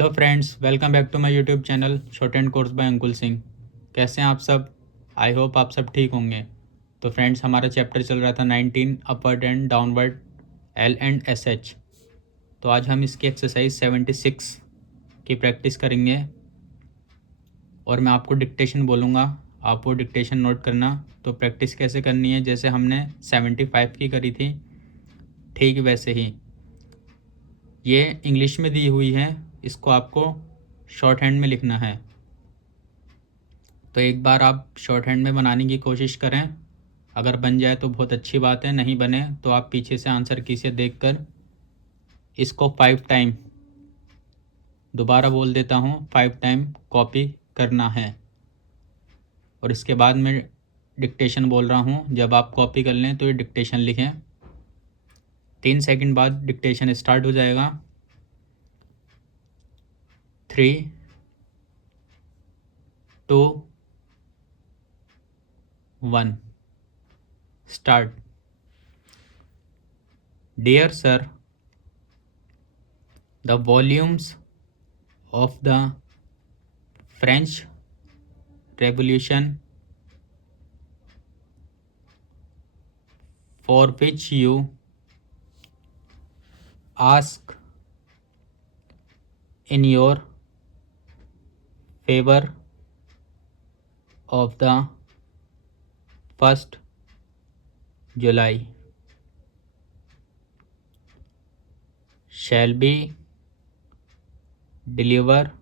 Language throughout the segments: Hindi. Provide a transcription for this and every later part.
Hello friends, welcome back to my YouTube channel short and course by Ankul Singh. कैसे हैं आप सब? आई होप आप सब ठीक होंगे। तो फ्रेंड्स, हमारा चैप्टर चल रहा था 19 upward and downward L and S H. तो आज हम इसकी एक्सरसाइज 76 की प्रैक्टिस करेंगे और मैं आपको डिक्टेशन बोलूँगा, आप वो डिक्टेशन नोट करना। तो प्रैक्टिस कैसे करनी है, जैसे हमने 75 की करी थी ठीक वैसे ही। ये इंग्लिश में दी हुई है, इसको आपको शॉर्ट हैंड में लिखना है। तो एक बार आप शॉर्ट हैंड में बनाने की कोशिश करें। अगर बन जाए तो बहुत अच्छी बात है, नहीं बने तो आप पीछे से आंसर की से देखकर इसको 5 टाइम, दोबारा बोल देता हूँ, 5 टाइम कॉपी करना है। और इसके बाद मैं डिक्टेशन बोल रहा हूँ, जब आप कॉपी कर लें तो ये डिक्टेशन लिखें। 3 सेकंड बाद डिक्टेशन स्टार्ट हो जाएगा। 3, 2, 1, start. Dear sir, the volumes of the French Revolution for which you ask in your favor of the 1st July shall be delivered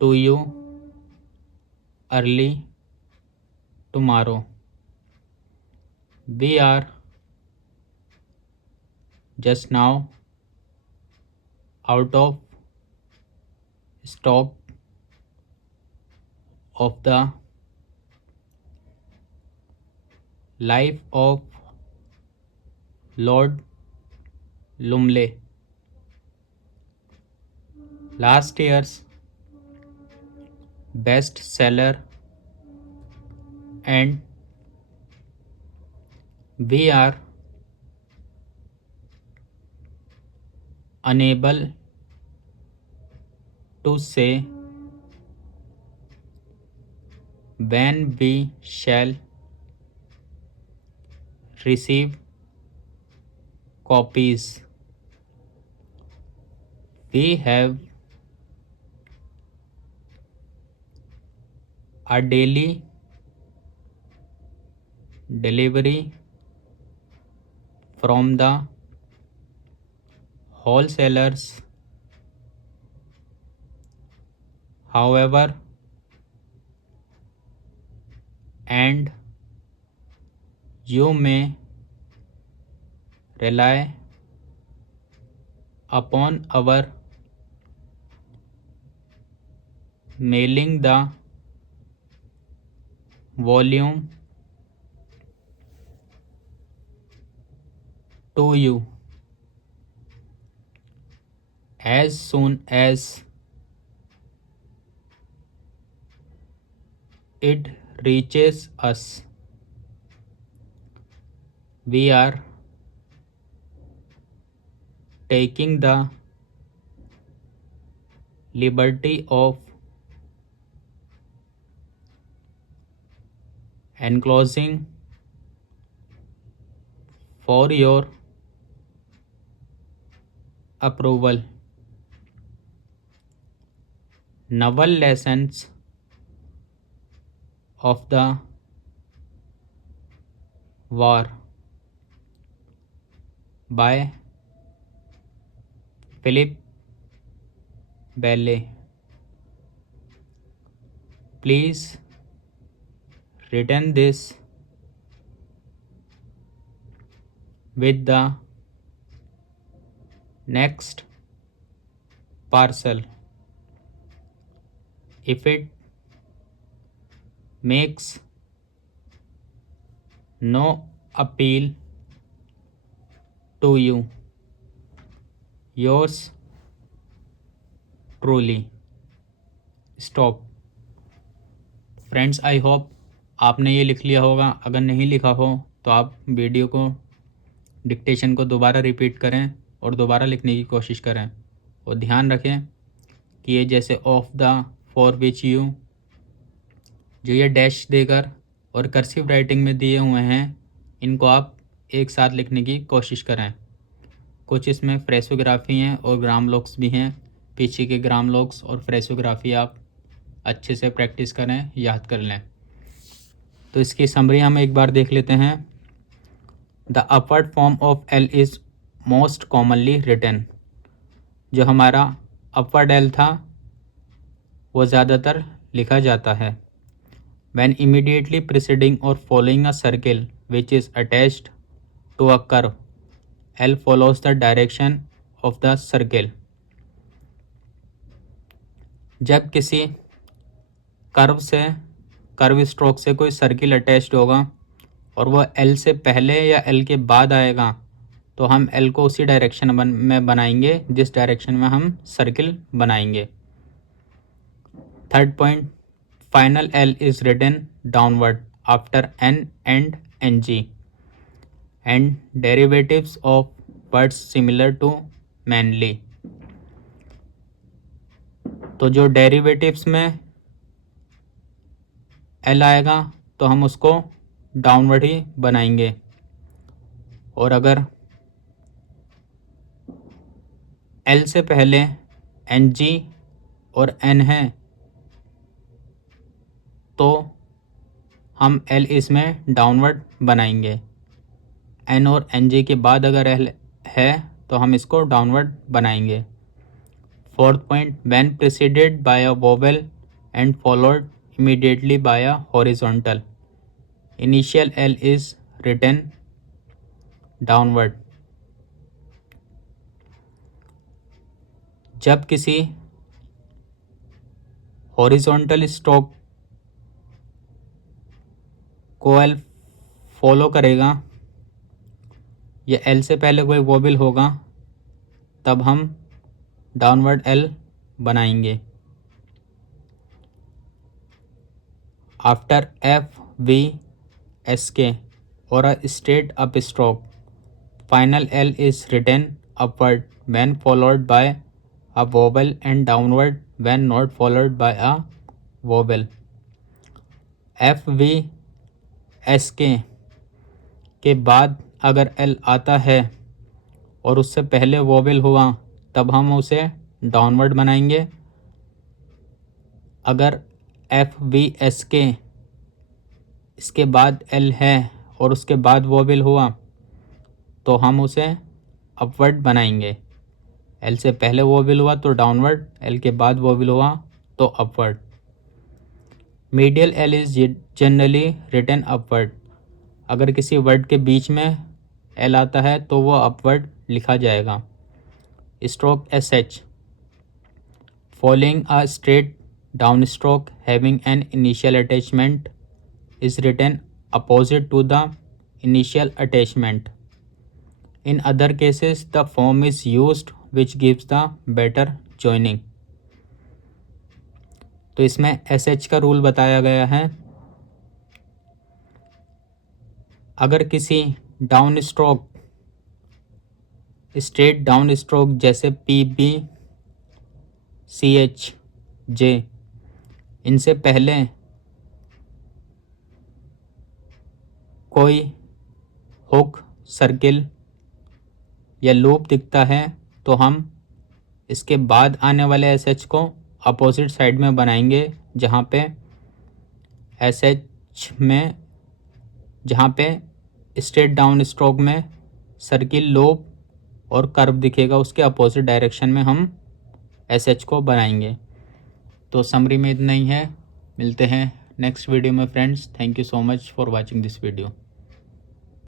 to you early tomorrow. We are just now out of stock of the life of Lord Lumley. Last year's best seller, and we are unable to say when we shall receive copies. We have a daily delivery from the wholesalers. However, and you may rely upon our mailing the volume to you as soon as it reaches us. We are taking the liberty of enclosing for your approval novel lessons of the war by Philip Bailey. Please return this with the next parcel. If it makes no appeal to you, yours truly, stop. Friends, I hope आपने ये लिख लिया होगा। अगर नहीं लिखा हो तो आप वीडियो को, डिक्टेशन को दोबारा रिपीट करें और दोबारा लिखने की कोशिश करें। और ध्यान रखें कि ये जैसे of the, for which you, जो ये डैश देकर और कर्सिव राइटिंग में दिए हुए हैं, इनको आप एक साथ लिखने की कोशिश करें। कुछ इसमें फ्रेसोग्राफी हैं और ग्राम लॉक्स भी हैं। पीछे के ग्राम लॉक्स और फ्रेसोग्राफी आप अच्छे से प्रैक्टिस करें, याद कर लें। तो इसकी समरी हम एक बार देख लेते हैं। The upward form of L is most commonly written. जो हमारा अपवर्ड एल था वो ज़्यादातर लिखा जाता है। When immediately preceding or following a circle which is attached to a curve, L follows the direction of the circle. जब किसी कर्व स्ट्रोक से कोई सर्किल अटैच्ड होगा और वह L से पहले या L के बाद आएगा, तो हम L को उसी डायरेक्शन में बनाएंगे जिस डायरेक्शन में हम सर्किल बनाएंगे। Third point, final L is written downward after N and NG and derivatives of words similar to mainly। तो जो डेरिवेटिव्स में L आएगा तो हम उसको डाउनवर्ड ही बनाएंगे, और अगर L से पहले NG और N है तो हम L इसमें डाउनवर्ड बनाएंगे। N और NG के बाद अगर L है तो हम इसको डाउनवर्ड बनाएंगे। Fourth point, when preceded by a vowel and followed immediately by a horizontal, initial L is written downward. जब किसी हॉरिजॉन्टल स्ट्रोक को L फॉलो करेगा या L से पहले कोई वोवेल होगा तब हम डाउनवर्ड L बनाएंगे। After F V S K और a straight up stroke, final L is written upward when followed by a vowel and downward when not followed by a vowel. F V S K के बाद अगर L आता है और उससे पहले वोवेल हुआ तब हम उसे डाउनवर्ड बनाएंगे। अगर F V S K इसके बाद L है और उसके बाद वोवेल हुआ तो हम उसे अपवर्ड बनाएंगे। L से पहले वोवेल हुआ तो डाउनवर्ड, L के बाद वोवेल हुआ तो upward. Medial L is generally written upward. अगर किसी वर्ड के बीच में L आता है तो वो अपवर्ड लिखा जाएगा। Stroke SH, following a straight down stroke having an initial attachment is written opposite to the initial attachment. In other cases, the form is used which gives the better joining. तो इसमें SH का रूल बताया गया है। अगर किसी down stroke, straight down stroke जैसे PB CH J, इनसे पहले कोई हुक, सर्किल या लूप दिखता है तो हम इसके बाद आने वाले SH को अपोजिट साइड में बनाएंगे, जहाँ पे SH में, जहाँ पे स्ट्रेट डाउन स्ट्रोक में सर्किल, लूप और कर्व दिखेगा उसके अपोजिट डायरेक्शन में हम SH को बनाएंगे। तो समरी में इतना ही है। मिलते हैं नेक्स्ट वीडियो में friends. Thank you so much for watching this video.